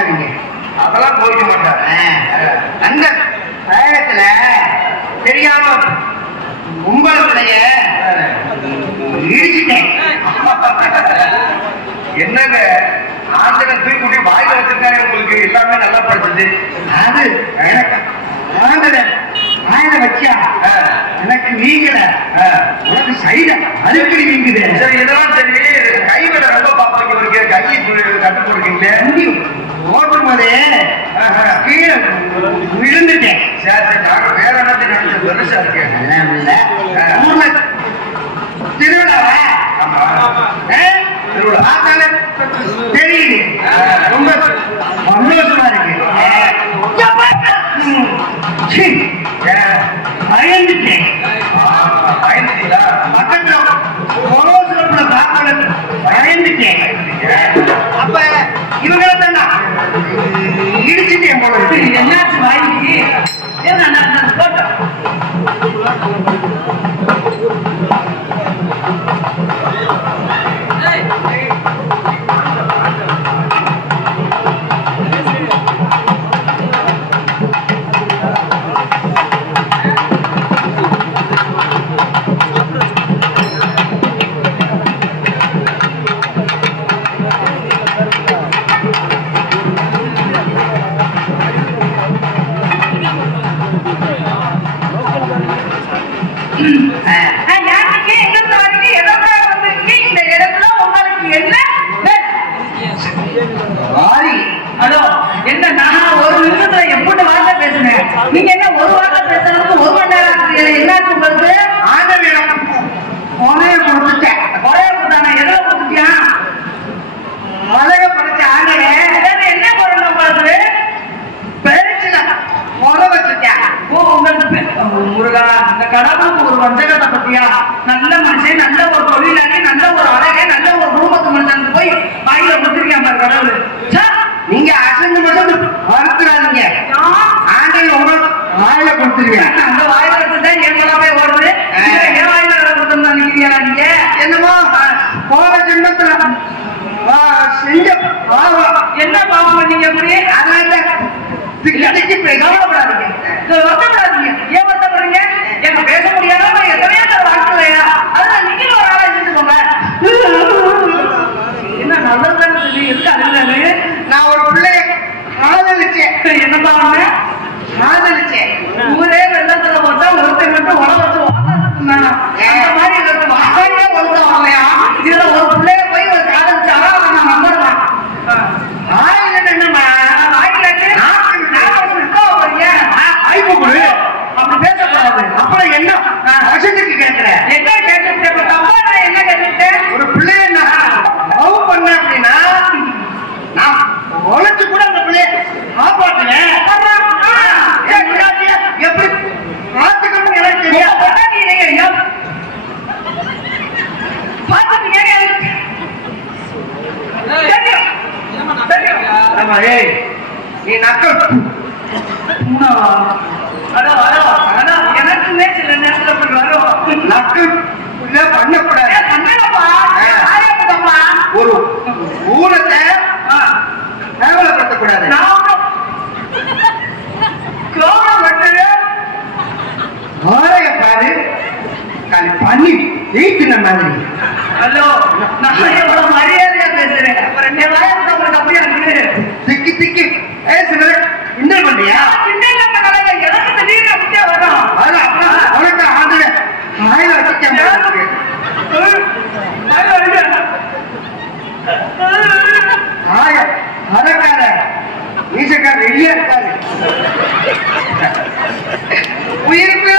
கோவிச்சுக்காதீங்க. அதெல்லாம் கோவிக்க மாட்டார். அந்த பயணத்துல தெரியாம கும்பலத்துடைய இடிச்சிட்டேன். என்னங்க ஆண்டவன் தூக்கி வாயில வச்சிருக்காரு, உங்களுக்கு எல்லாமே நல்லா படிச்சது. அது ஆண்டவன் வாயில வச்சா எனக்கு வீங்கல, உனக்கு சைட அழுக்கடி வீங்குது. சரி, இதெல்லாம் சரி. கைவிட ரொம்ப பாப்பாங்க இவருக்கு, கையை கட்டு போடுறீங்களே. ஓட்டும் போதே கீழே விழுந்துட்டேன். சரி சரி, நாங்க வேற என்னத்தை நினைச்சு பெருசா இருக்கேன். ஊர்ல திருவிழாவா? திருவிழா பார்த்தாலே தெரியுது, ரொம்ப சந்தோஷமா இருக்கு. பயந்துட்டேன். பயந்துட்டீங்களா? பக்கத்துல கொரோசில பார்க்கல, பயந்துட்டேன். அப்ப இவங்களை தானா இடிச்சுட்டேன் போல இருக்கு. என்னாச்சு வாங்கி போட்டோம். நீங்க என்ன ஒரு வார்த்தை பேசுறதுக்கு 1 மணி நேரம் என்னாச்சு உங்களுக்கு? ஆண்டவன் கொலைய கொடுத்துட்டேன். கொலைய கொடுத்தானா? எதுல கொடுத்துட்டியா? மலைய படைச்ச ஆண்டவன் என்ன பொருள் உங்களுக்கு? பெருச்சுல கொலை வச்சுட்டேன். ஓ, உங்களுக்கு முருகா, இந்த கடவுளுக்கு ஒரு வஞ்சகத்தை பத்தியா? நல்ல மனுஷன், நல்ல ஒரு தொழிலாளி, நல்ல ஒரு அழகே, நல்ல ஒரு குடும்பத்து மனுஷனுக்கு போய் வாயில கொடுத்துருக்கேன் பாரு கடவுள். நீங்க அசந்து மட்டும் மறுக்கிறாதீங்க. ஆண்டவன் உங்களுக்கு வாயில கொடுத்துருவேன். அந்த வாயில கொடுத்துட்டேன் என் குழந்தை ஓடுது. என் வாயில கொடுத்துருந்தா நிக்கிறீங்களா நீங்க? என்னமோ போன ஜென்மத்துல செஞ்ச பாவம். என்ன பாவம் பண்ணீங்க அப்படி? அதனால திக்கடிக்கு கவலைப்படாதீங்க. வருத்தப்படாதீங்க. ஏன் வருத்தப்படுறீங்க? என்ன பேச முடியாத எத்தனையோ வாழ்க்கையா? அதனால நீங்களும் ஒரு ஆளா செஞ்சுக்கோங்க. என்ன நல்லதுன்னு சொல்லி இருக்கு. அதுல நான் ஒரு பிள்ளைய காதலிச்சேன். என்ன பாவங்க? காதலிச்சேன். ஊரே வெள்ளத்துல போட்டா ஒருத்தர் மட்டும் உட வச்சு அந்த மாதிரி வாயே ஒழுங்க வரலையா? இதுல ஒரு பிள்ளைய போய் ஒரு காதலிச்சாரா நான் நம்புறேன். ஆயில என்னமா அப்படி பேசக்கூடாது. அப்புறம் என்ன வருஷத்துக்கு கேட்கிறேன்? என்ன கேட்டுட்டேன்? தப்பா நான் என்ன கேட்டுட்டேன்? ஒரு பிள்ளைய நான் லவ் பண்ண அப்படின்னா நான் உழைச்சு கூட அந்த பிள்ளைய காப்பாற்றுவேன். எப்படி பார்த்துக்கணும் எனக்கு தெரியாது. நீ நக்கல் எனக்குமே சில நேரத்துல வரும். நக்கல் பண்ணக்கூடாது. ஒரு ஊரத்தை கேவலப்படுத்தக்கூடாது. ஆரைய பாரு காலி பண்ணி வீட்டுன மாதிரி. ஹலோ, நான் எவ்வளவு மரியாதையா பேசுறேன். அப்புறம் என்ன வாய்ப்பு உங்களுக்கு அப்படியே இருக்குது? திக்கி திக்கி பேசுறது கிண்டல் பண்றியா? கிண்டல் பண்ணல, எனக்கு திடீர்னு அப்படியே வரும். அது அப்புறம் உனக்கு ஆண்டுல வாயில வச்சுக்க ஆய அதற்காக ஈசக்கார ரெடியா இருக்காரு. உயிருக்கு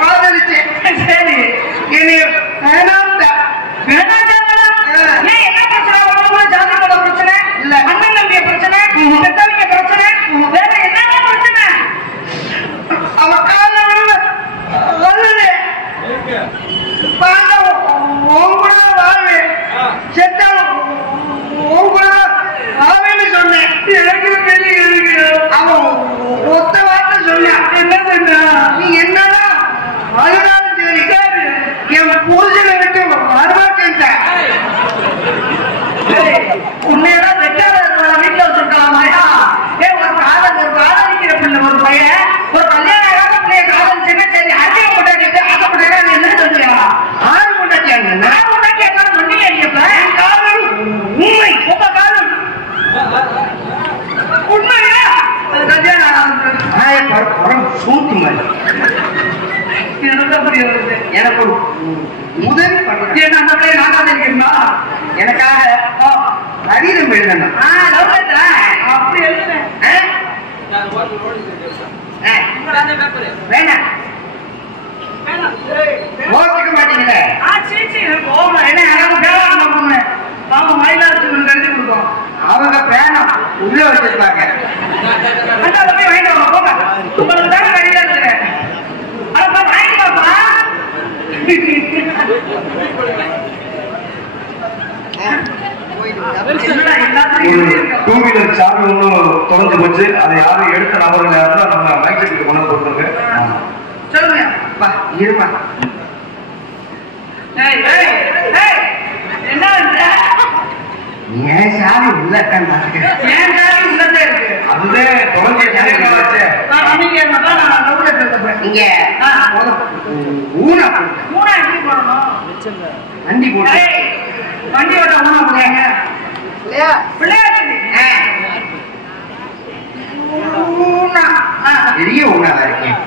காதலிச்சேன். சரி, என்னை வேணாம்டா. வேணாம். ஏன் என்ன லூசு மாதிரி. எனக்கு அப்படி வருது. எனக்கு ஒரு உதவி பண்ணுறேன். ஏன் அந்த பிள்ளைய நாட்டாத இருக்கீங்களா? எனக்காக கடிதம் எழுதணும். லவ் லெட்டரா? அப்படி எழுதுனேன். வேணாம் ஓட்டுக்க மாட்டீங்களே. அவங்க பேனம் உள்ள வச்சிருப்பாங்க. டூ வீலர் சாவி ஒன்றும் தொலைஞ்சு போச்சு. அதை யாரும் எடுத்த நபர்கள் யாரும் நம்ம மைக்கு கொண்டு கொடுத்துருக்கு. சொல்லுங்க. இருமா என்ன ஏன் சாவி உள்ளதான் ஏன் சாவி உள்ளதே இருக்கு. அதுதான் தொலைஞ்ச சாவியாச்சு. இங்க ஊனா மூணா எப்படி போடணும்? வண்டி போட்டு வண்டி ஓட்ட ஊனா போடுறாங்க இல்லையா? பிள்ளையாச்சு பெரிய ஊனாதான் இருக்கேன்.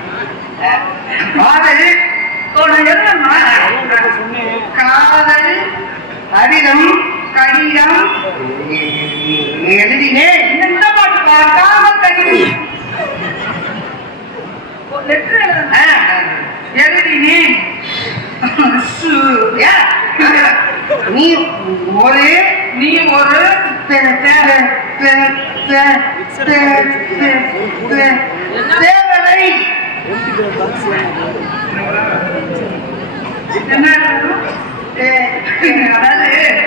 காதல் காதல் கடிதம் கடிதம் எழுதினேன். இந்த பாட்டு காதல் கடிதம் எழுதினேன். நீ ஒரு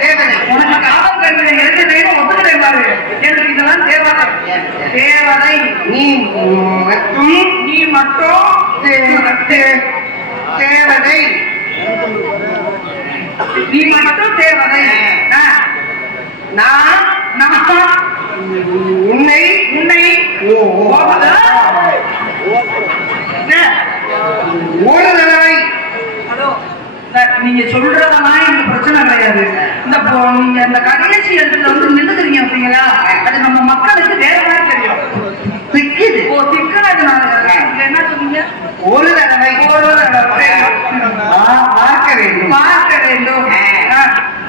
தேவதை உனக்கு காவல் கல்வியை எழுதுறேன்னு ஒத்துக்கிறேன் பாரு. எனக்கு இதெல்லாம் தேவதை. தேவதை நீ மட்டும் தேவதை. நீ மட்டும் தேவதை. நான் உன்னை ஒரு தடவை நீங்க சொல்றதெல்லாம் எனக்கு பிரச்சனை கிடையாது. நீங்க அந்த கடைசி இடத்துல வந்து நின்றுக்கிறீங்க அப்படிங்களா? அது நம்ம மக்களுக்கு வேற மாதிரி தெரியும். திக்குது. திக்குறதுனால என்ன சொன்னீங்க? ஒரு தடவை பார்க்க வேண்டும்.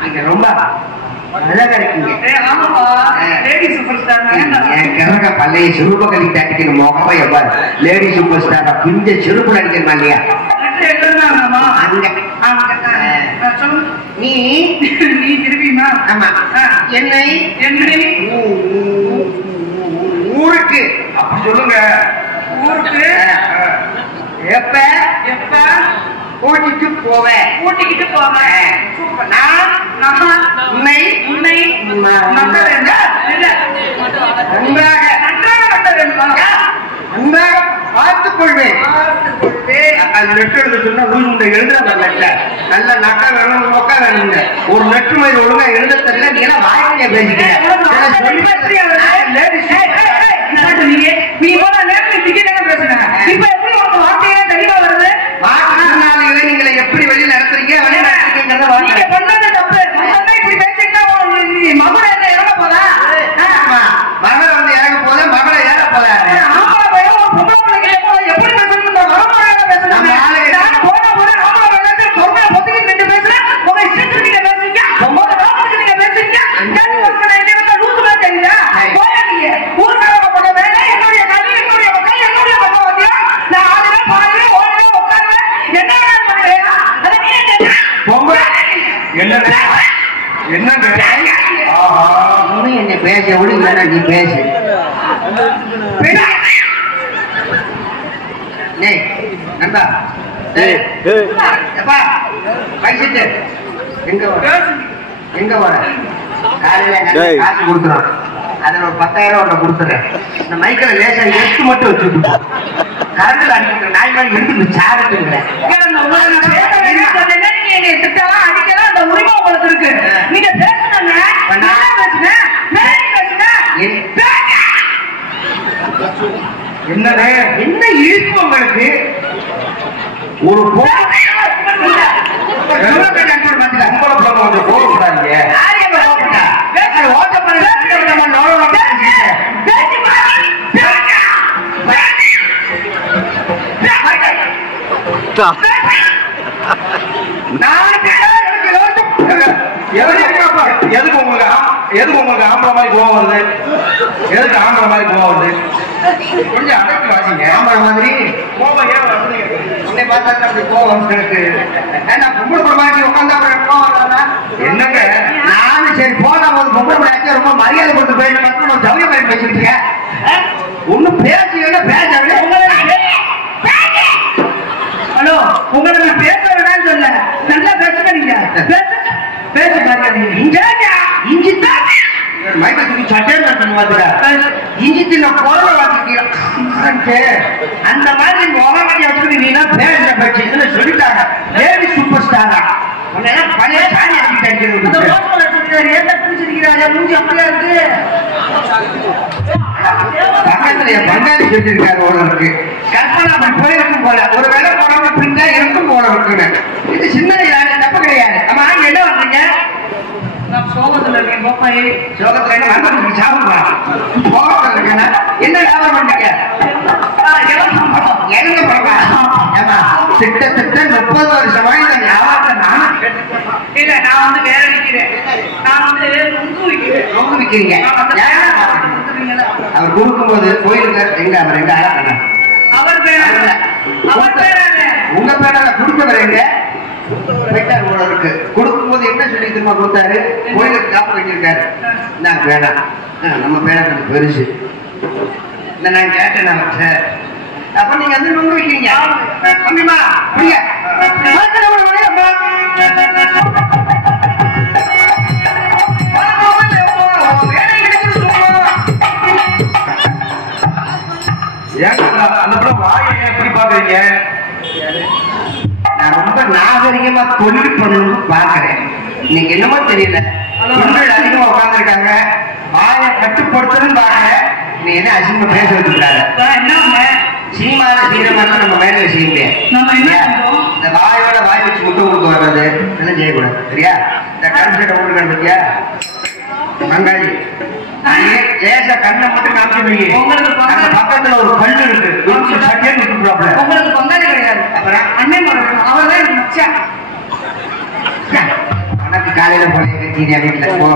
நீங்க ரொம்ப அழகா இருக்கீங்க. பள்ளைய செருப்ப கழித்து அடிக்கணும். மொகப்ப எவ்வாறு லேடி சூப்பர் ஸ்டார் பிஞ்ச செருப்புல அடிக்கணுமா இல்லையா? நீ திரும்பிமா? ஆமா. என்னை ஊருக்கு அப்படி சொல்லுங்க. ஊருக்கு எப்ப கூட்டிட்டு போவேன். நான் உன்னை நம்ப வேண்டாம். அன்பாக பார்த்துக் கொள்வேன். நல்ல நக்க வேணும் நொக்க வேணுங்க. ஒரு நெட்டு மாதிரி ஒழுங்கா எழுத தெரியல. நீ எல்லாம் வாய்க்கைய பேசிக்கிறேன். நீங்களை எப்படி வெளியில நடத்துறீங்க? மகளை வந்து இறங்க போத மகளை ஏற போத. என்ன பேச விடுங்க. நீ பேசு. நண்பா எங்க வர காலையில காசு கொடுத்துறோம். அதுல ஒரு 10,000 ஒன்றை கொடுத்துறேன். இந்த மைக்கில் லேசா எடுத்து மட்டும் வச்சுட்டு கரண்டில் அடிக்கிற நாய் மாதிரி எடுத்து சாரட்டுங்கிறேன். அடிக்கலாம் அந்த உரிமை உங்களுக்கு இருக்கு. நீங்க என்ன இருக்கு உங்களுக்கு? ஒரு போக இருக்கா? எதுக்கு உங்களுக்கு ஆம்பளை மாதிரி கோவம் வருது? எதுக்கு ஆம்பளை மாதிரி கோவம் வருது? கொஞ்சம் அடக்கி வாசிங்க. ஆம்பளை மாதிரி கோவம் ஏன் வருது? உன்னை பார்த்தா அப்படி கோவம் எனக்கு. ஏன்னா பொம்பளை மாதிரி உட்காந்தா அப்புறம் கோவம் வராதா? என்னங்க நானும் சரி போன போது பொம்பளை பிள்ளையாச்சும் ரொம்ப மரியாதை கொடுத்து போயிட்டு மட்டும் ஜவுளி மாதிரி பேசிக்கிட்டீங்க. ஒன்னும் பேசுவீங்க பேசவில்லை. ஹலோ, உங்களை நான் பேச வேணாம்னு சொல்ல, நல்லா பேசுங்க. நீங்க பேச பாருங்க. இஞ்சி தான் மைக்கு சட்டேன்னு இஞ்சி தின்ன குரல வாசிக்கிறேன். அந்த மாதிரி உலகத்தை வச்சுக்கிட்டு நீ தான் பேசுற பேச்சு சொல்லிட்டாங்க. லேடி சூப்பர் ஸ்டாரா பழைய சாணி பக்கத்துல பங்காளி செஞ்சிருக்காரு ஓடருக்கு. கற்பனை அப்படி போயிருக்கும் போல ஒரு வேலை போனவங்க பின்னா இருக்கும் போல இருக்குன்னு. இது சின்ன தப்பு கிடையாது. நம்ம ஆண்டு என்ன வந்தீங்க? சோகத்துல இருக்கேன் கோப்பாயி. சோகத்துல என்ன வந்து சாப்பிடுவா? சோகத்துல இருக்கேன்னா என்ன வியாபாரம் பண்ணீங்க? என்ன பண்றா? திட்டத்தட்ட 30 வருஷமா இந்த வியாபாரத்தை நானும் இல்ல, நான் வந்து வேற விற்கிறேன். நான் வந்து நொங்கு விற்கிறேன். நொங்கு விற்கிறீங்க. அவர் கொடுக்கும்போது கோயிலுக்கு எங்க அவர் எங்க ஆளா? அவர் பேர உங்க பேரால கொடுத்தவர் எங்க போயிட்டாரு போல இருக்கு. கொடுக்கும்போது என்ன சொல்லி திரும்ப கொடுத்தாரு? கோயிலுக்கு காப்பு வச்சிருக்காரு. நான் வேணாம், நம்ம பேரா கொஞ்சம் பெருசு. நான் கேட்டேன் அவர்கிட்ட. அப்ப நீங்க வந்து நொங்கு வைக்கிறீங்க. தம்பிமா புரிய அந்த படம் வாயை எப்படி பாக்குறீங்க? நான் ரொம்ப நாகரிகமா தொழில் பண்ணணும்னு பாக்குறேன். இன்னைக்கு என்னமோ தெரியல, பெண்கள் அதிகமா உட்கார்ந்துருக்காங்க. வாயை கட்டுப்படுத்தணும்னு பாக்குறேன். நீ என்ன அசிங்கமா பேச வச்சுக்கிறாங்க? என்ன சினிமால செய்யற மாதிரி நம்ம மேல செய்ய முடியாது. இந்த வாயோட வாய் வச்சு முட்டை கொடுத்து வர்றது இதெல்லாம் செய்யக்கூடாது. சரியா? இந்த கருப்பு கொடுக்க பத்தியா பங்காளி லேச கண்ணை மட்டும் காமிச்சு பக்கத்துல ஒரு கல்லு இருக்கு. சட்டியே விட்டுறாப்ல. உங்களுக்கு பங்காளி கிடையாது. அப்புறம் அண்ணன் அவர் தான் எனக்கு மச்சான். உனக்கு காலையில போய் வீட்டுல போ